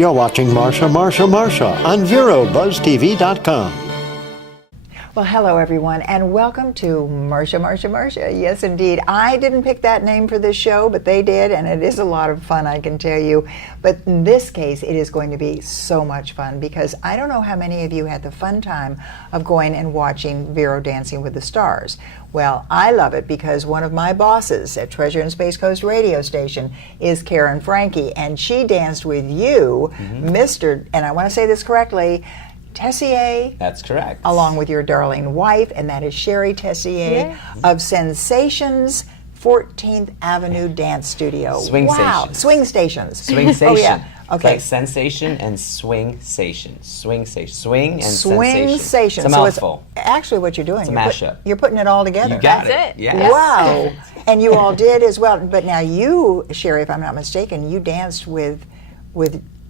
You're watching Marcia on VeroBuzzTV.com. Well, hello everyone, and welcome to Marcia. Yes, indeed. I didn't pick that name for this show, but they did, and it is a lot of fun, I can tell you. But in this case, it is going to be so much fun, because I don't know how many of you had the fun time of going and watching Vero Dancing with the Stars. Well, I love it because one of my bosses at Treasure and Space Coast radio station is Karen Franke, and she danced with you, Mr., and I want to say this correctly, Tessier. That's correct. Along with your darling wife, and that is Shari Tessier of Sensations 14th Avenue Dance Studio. Swingsation. Wow. Swingstations. Swingsation. Oh, yeah. Okay. It's like sensation and Swingsation. Swingsation. Swing and Swingsation. Sensation. It's a mouthful. So it's actually what you're doing. It's a mashup. You're putting it all together. You got That's it. Yes. Wow. And you all did as well. But now you, Shari, if I'm not mistaken, you danced with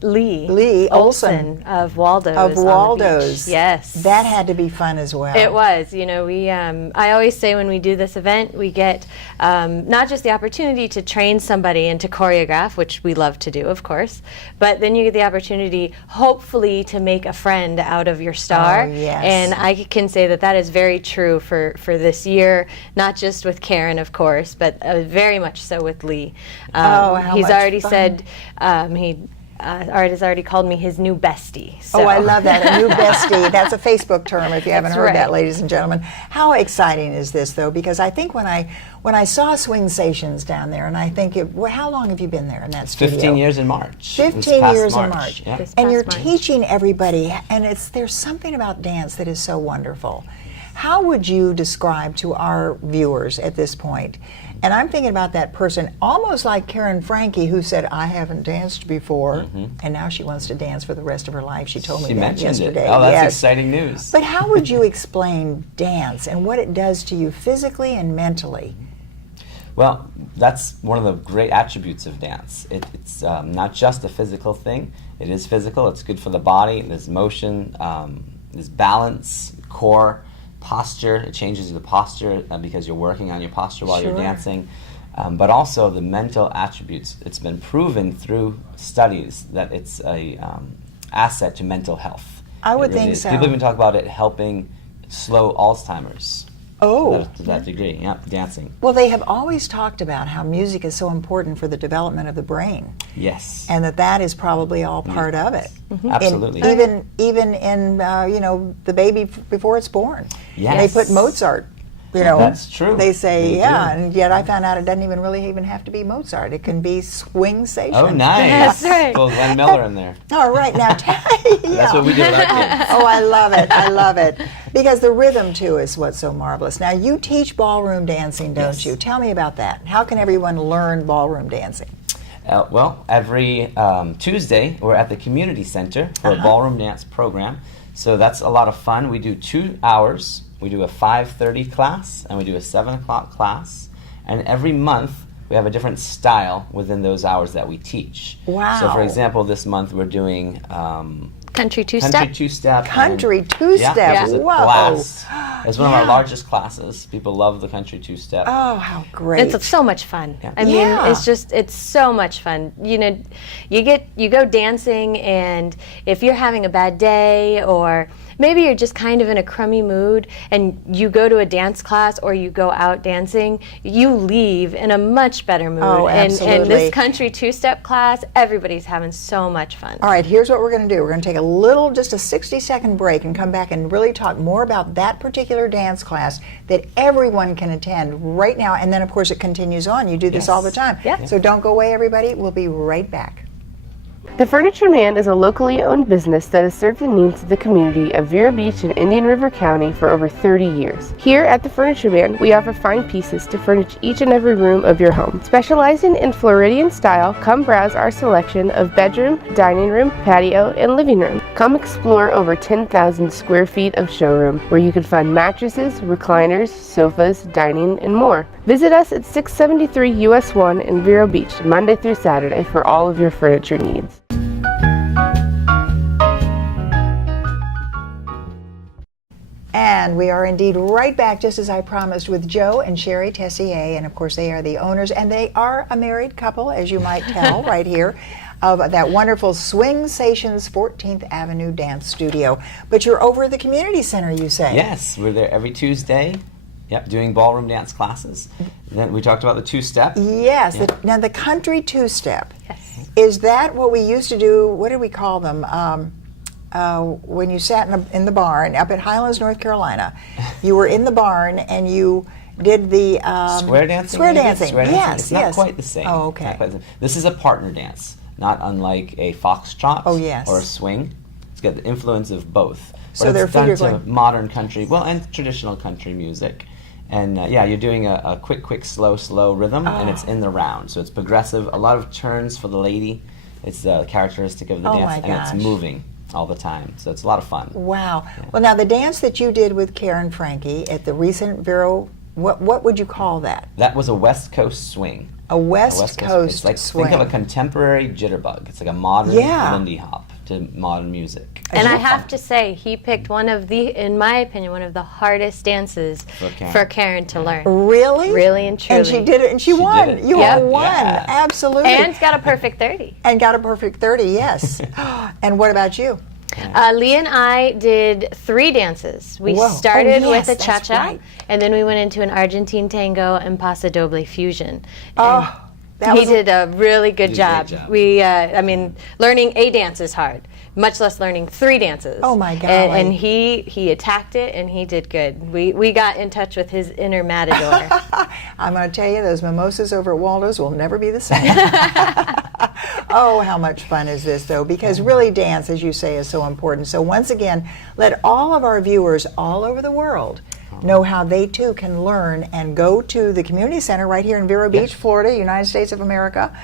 Lee Olson of Waldo's. Of Waldo's. Yes. That had to be fun as well. It was. You know, we. I always say when we do this event, we get not just the opportunity to train somebody and to choreograph, which we love to do, of course, but then you get the opportunity, hopefully, to make a friend out of your star. Oh, yes. And I can say that that is very true for this year, not just with Karen, of course, but very much so with Lee. He's much already fun. said Art has already called me his new bestie. So. Oh, I love that, a new bestie. That's a Facebook term if you haven't That's heard that, right. ladies and gentlemen. How exciting is this, though? Because I think when I saw Swingstations down there, and I think, how long have you been there in that studio? 15 years in March. 15 years in March. Yeah. And you're March. teaching everybody, and there's something about dance that is so wonderful. How would you describe to our viewers at this point? And I'm thinking about that person, almost like Karen Franke, who said, I haven't danced before, and now she wants to dance for the rest of her life. She told me She that mentioned yesterday. it. Oh, that's Yes. exciting news. But how would you explain dance and what it does to you physically and mentally? Well, that's one of the great attributes of dance. It's not just a physical thing. It is physical. It's good for the body. There's motion. There's balance, core, posture. It changes the posture because you're working on your posture while you're dancing. But also the mental attributes. It's been proven through studies that it's a asset to mental health. I would It really think is. so. People even talk about it helping slow Alzheimer's. Oh. To that degree, yeah, dancing. Well, they have always talked about how music is so important for the development of the brain, Yes. and that is probably all part of it. Absolutely. Even in the baby before it's born. Yes. They put Mozart. That's true. They say, They yeah, do. and yet I found out it doesn't even have to be Mozart. It can be Swingsation. Oh, nice. That's right. Throw Glenn Miller in there. All right, now, That's what we do with our kids. Oh, I love it. I love it. Because the rhythm, too, is what's so marvelous. Now, you teach ballroom dancing, don't Yes. you? Tell me about that. How can everyone learn ballroom dancing? Well, every Tuesday, we're at the community center for a ballroom dance program. So that's a lot of fun. We do 2 hours. We do a 5:30 class, and we do a 7 o'clock class. And every month, we have a different style within those hours that we teach. Wow. So, for example, this month we're doing Country two-step. country two-step. Country two-step. Yeah, which is a Whoa. blast. It's one of our Yeah. largest classes. People love the country two-step. Oh, how great. It's so much fun. Yeah. I mean, Yeah. it's so much fun. You know, you go dancing, and if you're having a bad day, or maybe you're just kind of in a crummy mood, and you go to a dance class or you go out dancing, you leave in a much better mood. Oh, And absolutely. this country two-step class, everybody's having so much fun. All right, here's what we're going to do. We're going to take just a 60-second break and come back and really talk more about that particular dance class that everyone can attend right now. And then, of course, it continues on. You do this all the time. Yeah. So don't go away, everybody. We'll be right back. The Furniture Man is a locally owned business that has served the needs of the community of Vero Beach and Indian River County for over 30 years. Here at the Furniture Man, we offer fine pieces to furnish each and every room of your home. Specializing in Floridian style, come browse our selection of bedroom, dining room, patio, and living room. Come explore over 10,000 square feet of showroom, where you can find mattresses, recliners, sofas, dining, and more. Visit us at 673 US 1 in Vero Beach, Monday through Saturday, for all of your furniture needs. And we are indeed right back, just as I promised, with Joe and Shari Tessier. And of course, they are the owners, and they are a married couple, as you might tell, right here, of that wonderful Swingsation's 14th Avenue Dance Studio. But you're over at the community center, you say? Yes, we're there every Tuesday. Yep, doing ballroom dance classes. Then we talked about the two-step. Yes. Yeah. Now, the country two-step. Yes. Is that what we used to do? What did we call them? When you sat in the barn up at Highlands, North Carolina, you were in the barn and you did the Square dancing. Square maybe? dancing. Square Yes, dancing. It's yes. not quite the same. Oh, It's not okay. quite the same. This is a partner dance, not unlike a foxtrot Oh, yes. or a swing. It's got the influence of both. So But their it's feet done are to going- modern country, well, and traditional country music. And yeah, you're doing a quick, slow rhythm, and it's in the round. So it's progressive, a lot of turns for the lady. It's characteristic of the Oh, dance, my and gosh. it's moving all the time. So it's a lot of fun. Wow. Well, now the dance that you did with Karen Frankie at the recent Vero, what would you call that? That was a West Coast swing. A West, It's Coast like, swing. think of a contemporary jitterbug. It's like a modern Yeah. Lindy hop to modern music. And I have to say, he picked one of the, in my opinion, one of the hardest dances For Karen. to learn. Really? Really and truly. And she did it, and she She won. did it. You Yep. all won. Yeah. Absolutely. And got a perfect 30. And got a perfect 30, yes. And what about you? Lee and I did 3 dances. We Whoa. started Oh, yes, with a that's cha-cha, right. and then we went into an Argentine tango and paso doble fusion. Oh, that He was did a really good Did a job. great job. We, I mean, learning a dance is hard, much less learning 3 dances. Oh, my golly. And he attacked it, and he did good. We got in touch with his inner matador. I'm going to tell you, those mimosas over at Waldo's will never be the same. Oh, how much fun is this, though? Because really, dance, as you say, is so important. So once again, let all of our viewers all over the world know how they, too, can learn and go to the community center right here in Vero Beach, Florida, United States of America,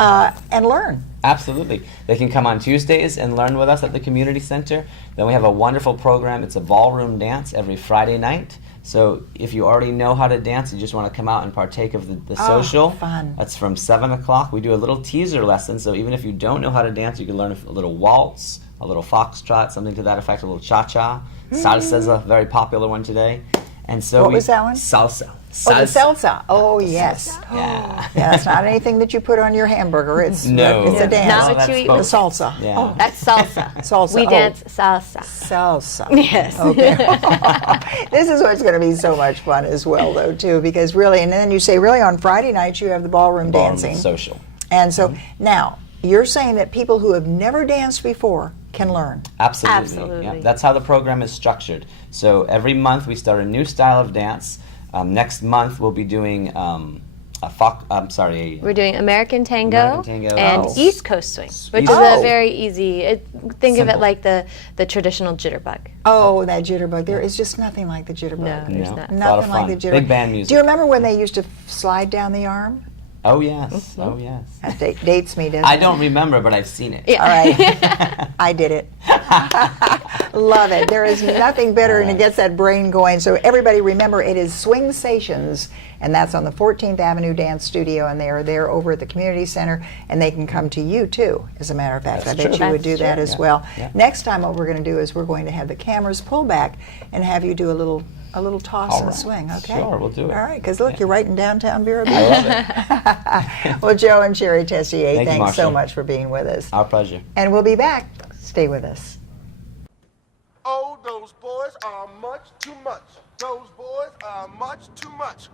and learn. Absolutely. They can come on Tuesdays and learn with us at the community center. Then we have a wonderful program. It's a ballroom dance every Friday night. So if you already know how to dance, you just want to come out and partake of the social. Fun. That's from 7 o'clock. We do a little teaser lesson, so even if you don't know how to dance, you can learn a little waltz, a little foxtrot, something to that effect, a little cha-cha. Salsa is a very popular one today. And so What was that one? Salsa. Oh, the salsa. Oh, yes. Yeah. Yeah, that's not anything that you put on your hamburger. It's No. it's a dance. Not No, what you that's eat. The both. salsa. Yeah. Oh, That's salsa. Salsa, We oh. dance salsa. salsa. Yes. Okay. This is what's going to be so much fun as well, though, too, because really, and then you say, really, on Friday nights you have the ballroom dancing. social. And so now you're saying that people who have never danced before can learn. Absolutely. Absolutely. Yeah, that's how the program is structured. So every month we start a new style of dance. Next month we'll be doing We're doing American Tango, American Tango. and Oh. East Coast Swing, which East is Coast. a very easy. Think of it Simple. like the traditional jitterbug. Oh, that jitterbug. There is just nothing like the jitterbug. No, there's No. not. It's a lot of Nothing like the fun. jitterbug. Big band music. Do you remember when they used to slide down the arm? Oh yes. Oh yes. That dates me, doesn't I it? don't remember, but I've seen it. Yeah. All right. I did it. Love it. There is nothing better, and it gets that brain going. So everybody remember, it is Swingsations, and that's on the 14th Avenue Dance Studio, and they are there over at the community center, and they can come to you too, as a matter of fact. That's I bet true. you would do That's that true. as Yeah. well. Yeah. Next time what we're going to do is we're going to have the cameras pull back and have you do a little toss All and a right. swing, okay? Sure, we'll do it. All right, because look, you're right in downtown Vero Beach. I love it. Well, Joe and Shari Tessier, Thank you, thanks so Marcia. much for being with us. Our pleasure. And we'll be back. Stay with us. Oh, those boys are much too much. Those boys are much too much.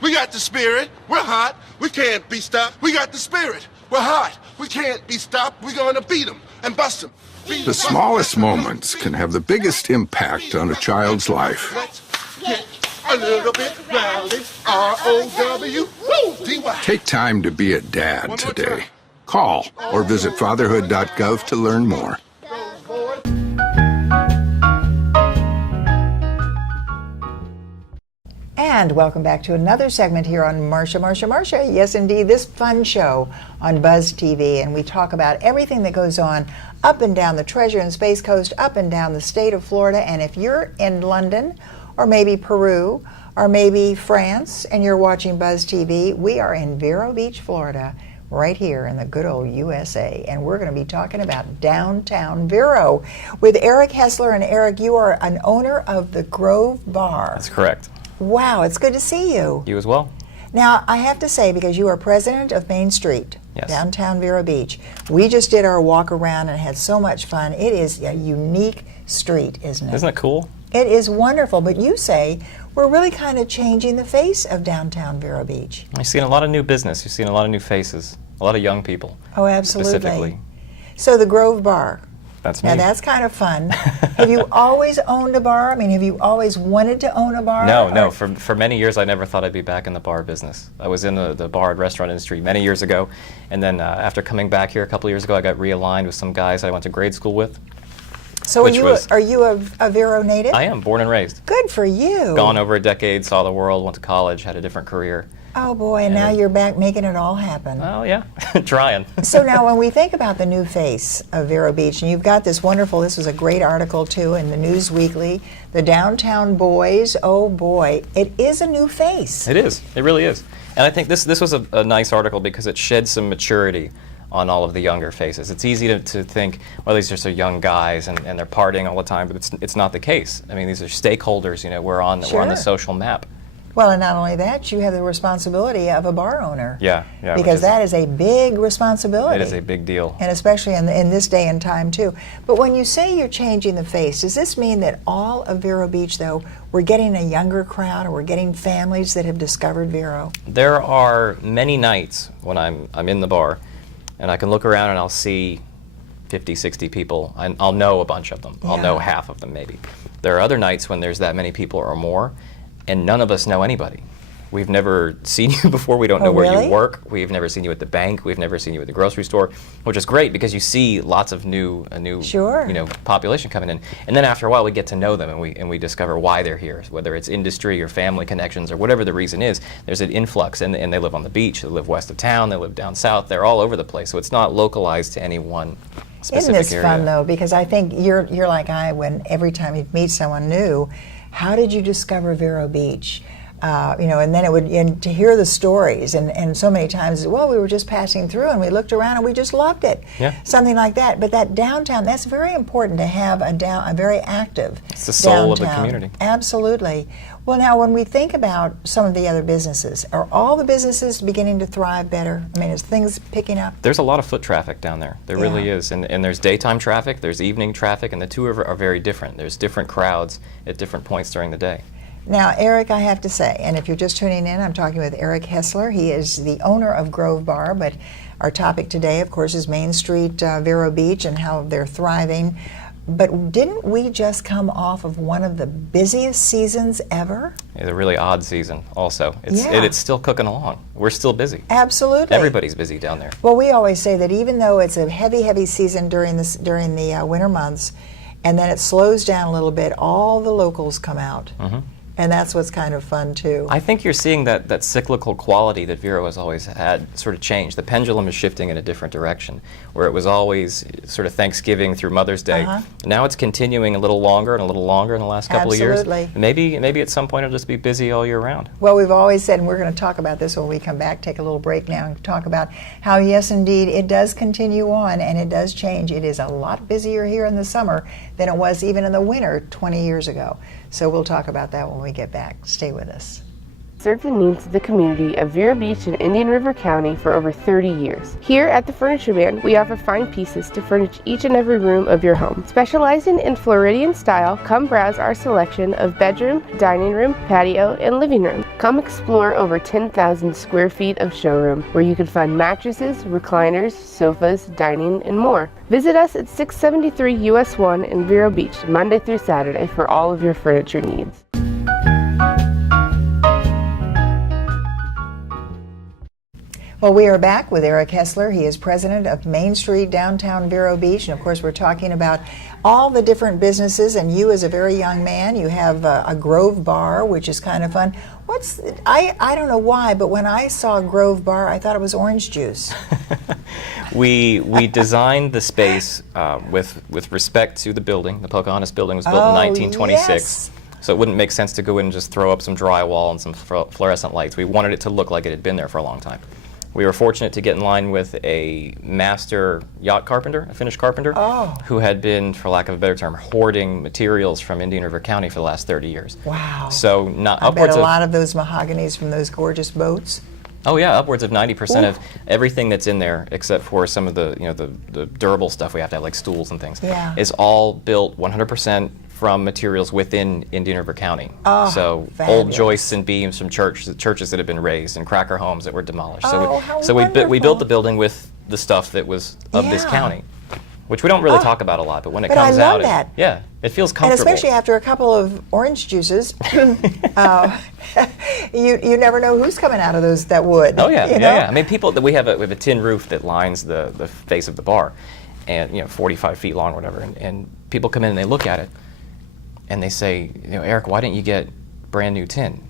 We got the spirit. We're hot. We can't be stopped. We got the spirit. We're hot. We can't be stopped. We're going to beat them and bust them. The smallest moments can have the biggest impact on a child's life. Let's get a little bit rowdy. R-O-W-D-Y. Take time to be a dad today. Call or visit fatherhood.gov to learn more. And welcome back to another segment here on Marcia. Yes, indeed, this fun show on Buzz TV. And we talk about everything that goes on up and down the Treasure and Space Coast, up and down the state of Florida. And if you're in London, or maybe Peru, or maybe France, and you're watching Buzz TV, we are in Vero Beach, Florida, right here in the good old USA. And we're going to be talking about Downtown Vero with Eric Hessler. And Eric, you are an owner of the Grove Bar. That's correct. Wow, it's good to see you. You as well. Now, I have to say, because you are president of Main Street, Yes. Downtown Vero Beach, we just did our walk around and had so much fun. It is a unique street, isn't it? Isn't it cool? It is wonderful, but you say we're really kind of changing the face of Downtown Vero Beach. You've seen a lot of new business. You've seen a lot of new faces. A lot of young people. Oh, absolutely. Specifically. So the Grove Bar. That's me. Now that's kind of fun. Have you always owned a bar? I mean, have you always wanted to own a bar? No. For many years, I never thought I'd be back in the bar business. I was in the bar and restaurant industry many years ago, and then after coming back here a couple of years ago, I got realigned with some guys I went to grade school with. So are you a Vero native? I am, born and raised. Good for you. Gone over a decade, saw the world, went to college, had a different career. Oh boy, and now you're back making it all happen. Oh yeah, trying. So now when we think about the new face of Vero Beach, and you've got this wonderful, this was a great article too in the News Weekly, the Downtown Boys, oh boy, it is a new face. It is, it really is. And I think this was a nice article because it sheds some maturity on all of the younger faces. It's easy to think, well, these are so young guys and they're partying all the time, but it's not the case. I mean, these are stakeholders, you know, we're on the social map. Well, and not only that, you have the responsibility of a bar owner. Yeah. Because that is a big responsibility. It is a big deal. And especially in this day and time, too. But when you say you're changing the face, does this mean that all of Vero Beach, though, we're getting a younger crowd, or we're getting families that have discovered Vero? There are many nights when I'm in the bar, and I can look around and I'll see 50, 60 people. I'll know a bunch of them. I'll know half of them, maybe. There are other nights when there's that many people or more, and none of us know anybody. We've never seen you before. We don't know where you work. We've never seen you at the bank. We've never seen you at the grocery store, which is great because you see lots of a new population coming in. And then after a while, we get to know them, and we discover why they're here, whether it's industry or family connections or whatever the reason is. There's an influx, and they live on the beach. They live west of town. They live down south. They're all over the place. So it's not localized to any one specific Isn't this area. fun, though? Because I think you're like when every time you meet someone new, how did you discover Vero Beach? And then to hear the stories, and so many times, well, we were just passing through and we looked around and we just loved it. Yeah. Something like that. But that downtown, that's very important to have a very active It's the soul of the downtown. community. Absolutely. Well, now when we think about some of the other businesses, are all the businesses beginning to thrive better? I mean, is things picking up? There's a lot of foot traffic down there. There really is. And there's daytime traffic, there's evening traffic, and the two are very different. There's different crowds at different points during the day. Now, Eric, I have to say, and if you're just tuning in, I'm talking with Eric Hessler. He is the owner of Grove Bar, but our topic today, of course, is Main Street, Vero Beach, and how they're thriving. But didn't we just come off of one of the busiest seasons ever? It's a really odd season also. It's still cooking along. We're still busy. Absolutely. Everybody's busy down there. Well, we always say that even though it's a heavy season during the winter months, and then it slows down a little bit, all the locals come out. Mm-hmm. And that's what's kind of fun, too. I think you're seeing that cyclical quality that Vero has always had sort of change. The pendulum is shifting in a different direction, where it was always sort of Thanksgiving through Mother's Day. Now it's continuing a little longer and a little longer in the last couple of years. Absolutely. Maybe at some point it'll just be busy all year round. Well, we've always said, and we're going to talk about this when we come back, take a little break now, and talk about how, yes, indeed, it does continue on, and it does change. It is a lot busier here in the summer than it was even in the winter 20 years ago. So we'll talk about that when we get back. Stay with us. Served the needs of the community of Vero Beach and Indian River County for over 30 years. Here at the Furniture Man, we offer fine pieces to furnish each and every room of your home. Specializing in Floridian style, come browse our selection of bedroom, dining room, patio, and living room. Come explore over 10,000 square feet of showroom, where you can find mattresses, recliners, sofas, dining, and more. Visit us at 673 US 1 in Vero Beach, Monday through Saturday, for all of your furniture needs. Well, we are back with Eric Hessler. He is president of Main Street, Downtown Vero Beach. And of course, we're talking about all the different businesses. And you, as a very young man, you have a Grove Bar, which is kind of fun. I don't know why, but when I saw Grove Bar, I thought it was orange juice. We designed the space with respect to the building. The Pocahontas building was built in 1926. Yes. So it wouldn't make sense to go in and just throw up some drywall and some fluorescent lights. We wanted it to look like it had been there for a long time. We were fortunate to get in line with a master yacht carpenter, a Finnish carpenter, who had been, for lack of a better term, hoarding materials from Indian River County for the last 30 years. Wow. So not I bet upwards a of, lot of those mahoganies from those gorgeous boats. oh yeah, upwards of 90% Ooh. of everything that's in there, except for some of the, the durable stuff we have to have, like stools and things, Yeah. is all built 100% from materials within Indian River County. Oh, so fabulous. old joists and beams from churches that have been razed and cracker homes that were demolished. Oh, how so we wonderful. built the building with the stuff that was of this Yeah. county, which we don't really talk about a lot, but when it But I comes love out, that. yeah, it feels And comfortable. especially after a couple of orange juices, you never know who's coming out of that wood. Oh yeah, you yeah, know? yeah. I mean, we have a tin roof that lines the face of the bar, and 45 feet long or whatever. And people come in and they look at it, and they say, Eric, why didn't you get brand new tin?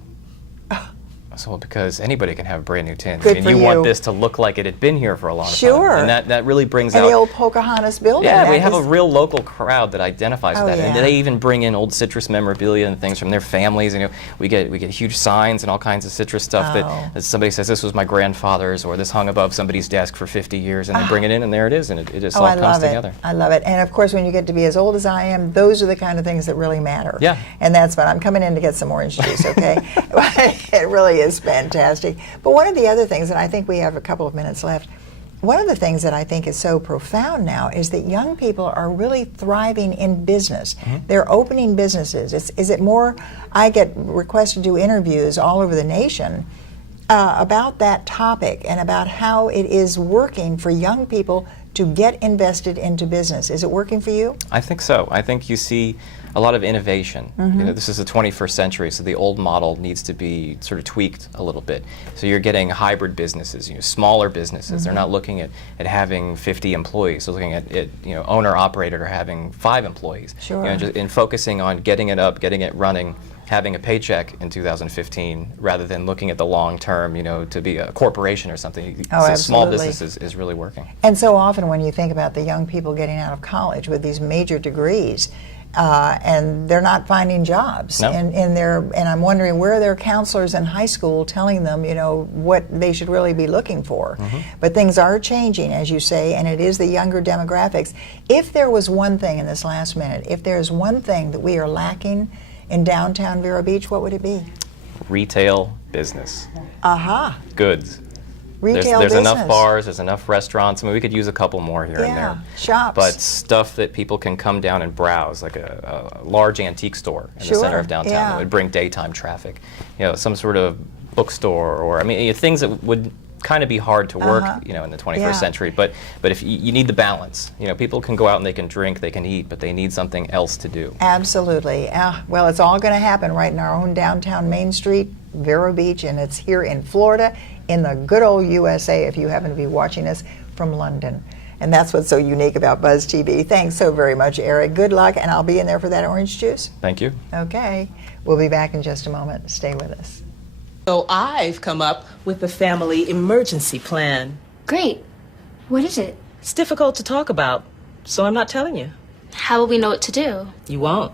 I said, well, because anybody can have brand new tin. Good I mean, for you want you. this to look like it had been here for a long Sure. time. And that really brings And out the old Pocahontas building. yeah, we that have a is- real local crowd that identifies Oh, with that, and yeah. they even bring in old citrus memorabilia and things from their families. And we get huge signs and all kinds of citrus stuff Oh. that somebody says this was my grandfather's, or this hung above somebody's desk for 50 years, and they bring it in, and there it is, and it just all I comes love together. it. I love it. And of course, when you get to be as old as I am, those are the kind of things that really matter. Yeah. And that's what I'm coming in to get some orange juice, okay? It really is fantastic. But one of the other things, and I think we have a couple of minutes left, one of the things that I think is so profound now is that young people are really thriving in business. They're opening businesses. Is it more, I get requests to do interviews all over the nation about that topic and about how it is working for young people to get invested into business. Is it working for you? I think so. I think you see a lot of innovation. This is the 21st century, so the old model needs to be sort of tweaked a little bit. So you're getting hybrid businesses, smaller businesses. They're not looking at having 50 employees. They're looking at owner-operated or having 5 employees. Sure. And focusing on getting it up, getting it running, having a paycheck in 2015 rather than looking at the long term, to be a corporation or something. Oh, So small absolutely. business is really working. And so often when you think about the young people getting out of college with these major degrees, and they're not finding jobs, No. and I'm wondering where are their counselors in high school telling them, what they should really be looking for. But things are changing, as you say, and it is the younger demographics. If there was one thing in this last minute, if there's one thing that we are lacking in downtown Vero Beach, what would it be? Retail business. Aha, Goods. retail There's business. enough bars, there's enough restaurants. I mean, we could use a couple more here and Yeah, there. shops. But stuff that people can come down and browse, like a large antique store in the Sure, center of downtown yeah. that would bring daytime traffic. Some sort of bookstore, or things that would kind of be hard to work, in the 21st Yeah. century. But if you need the balance, people can go out and they can drink, they can eat, but they need something else to do. Absolutely. Well, it's all going to happen right in our own downtown Main Street, Vero Beach, and it's here in Florida, in the good old USA, if you happen to be watching us from London. And that's what's so unique about Buzz TV. Thanks so very much, Eric. Good luck, and I'll be in there for that orange juice. Thank you. Okay. We'll be back in just a moment. Stay with us. So I've come up with the family emergency plan. Great. What is it? It's difficult to talk about, so I'm not telling you. How will we know what to do? You won't.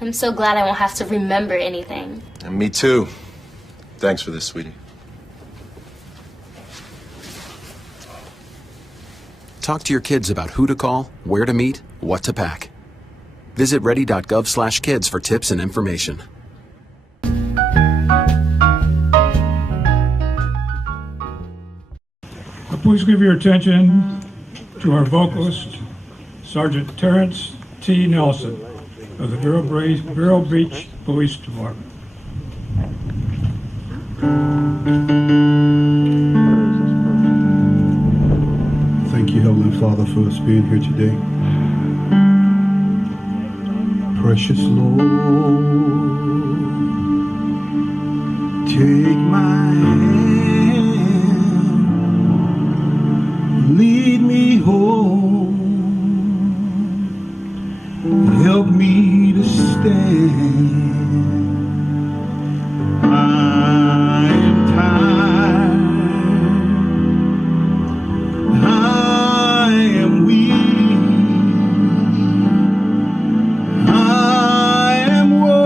I'm so glad I won't have to remember anything. And me too. Thanks for this, sweetie. Talk to your kids about who to call, where to meet, what to pack. Visit ready.gov/kids for tips and information. Please give your attention to our vocalist, Sergeant Terrence T. Nelson of the Vero Beach Police Department. Thank you, Heavenly Father, for us being here today. Precious Lord, take my hand, lead me home, help me to stand. I am tired, I am weak, I am worn.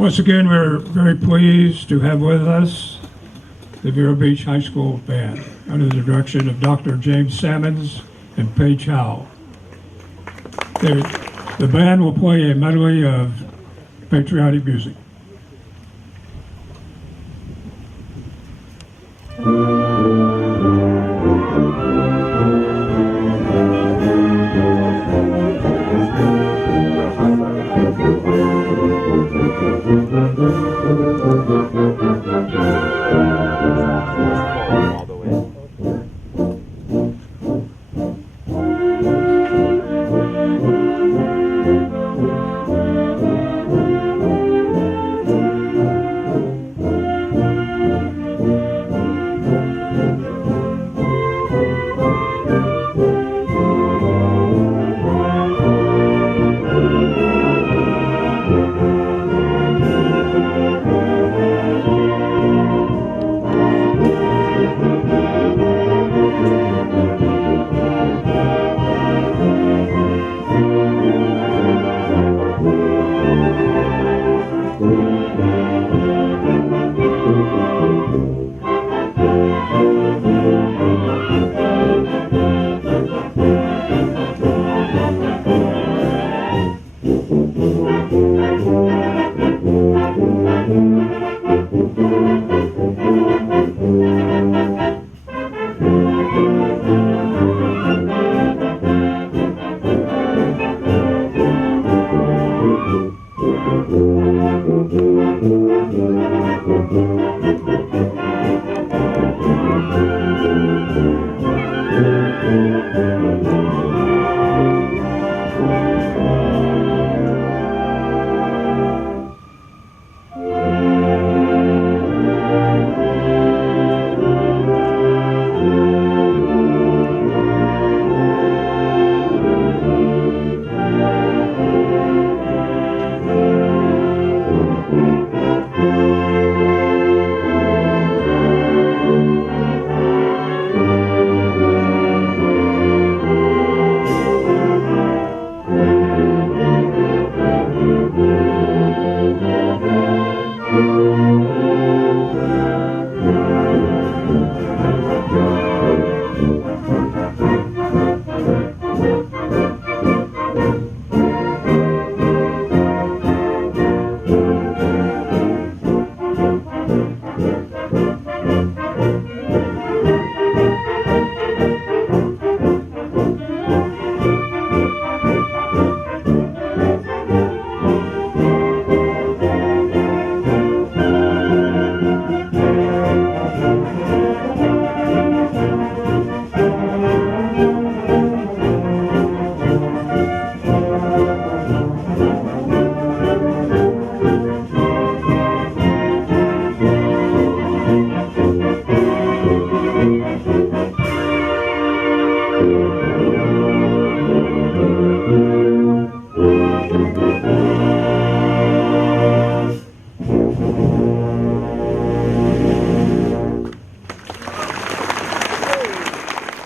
Once again, we're very pleased to have with us the Vero Beach High School Band under the direction of Dr. James Sammons and Paige Howell. The band will play a medley of patriotic music.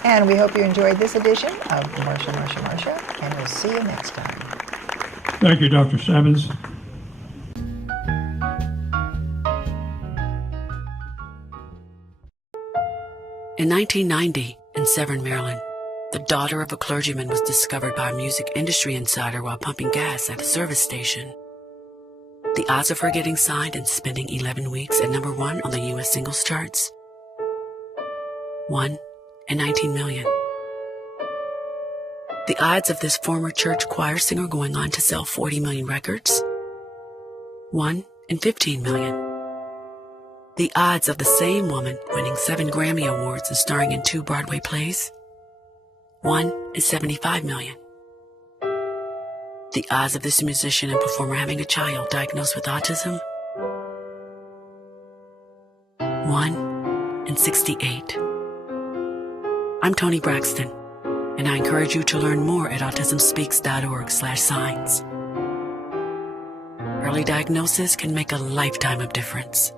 And we hope you enjoyed this edition of Marcia, and we'll see you next time. Thank you, Dr. Sammons. In 1990, in Severn, Maryland, the daughter of a clergyman was discovered by a music industry insider while pumping gas at a service station. The odds of her getting signed and spending 11 weeks at #1 on the U.S. singles charts? 1 in 19 million. The odds of this former church choir singer going on to sell 40 million records? 1 in 15 million. The odds of the same woman winning 7 Grammy Awards and starring in 2 Broadway plays? 1 in 75 million. The odds of this musician and performer having a child diagnosed with autism? 1 in 68. I'm Toni Braxton, and I encourage you to learn more at autismspeaks.org/signs. Early diagnosis can make a lifetime of difference.